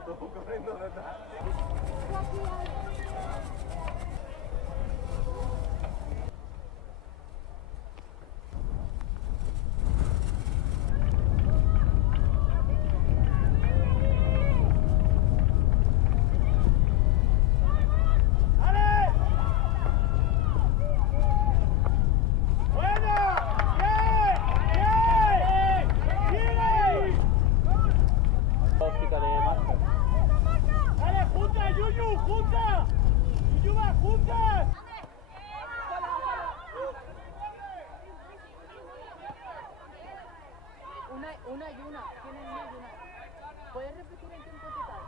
foto corriendo detrás. Una y una, tienen una y una. ¿Puedes repetir el tiempo total?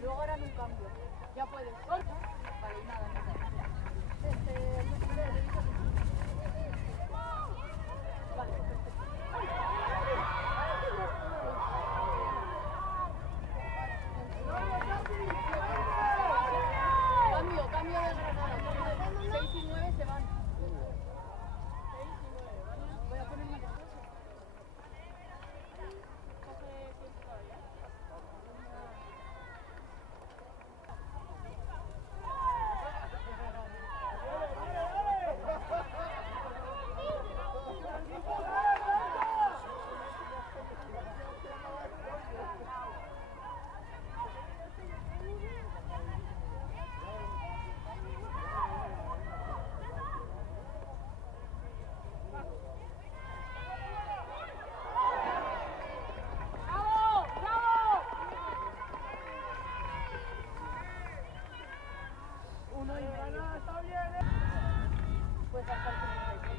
Luego harán un cambio. Ya puedes. Vale, nada, Vale, perfecto. Cambio de Granada. 6 y 9 se van. 6 y 9, ¿vale? Voy a poner más cosas. ¿Hace tiempo todavía? Uno y medio. ¡Está bien! Pues hasta el 36.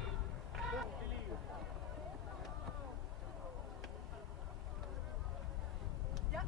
Ya,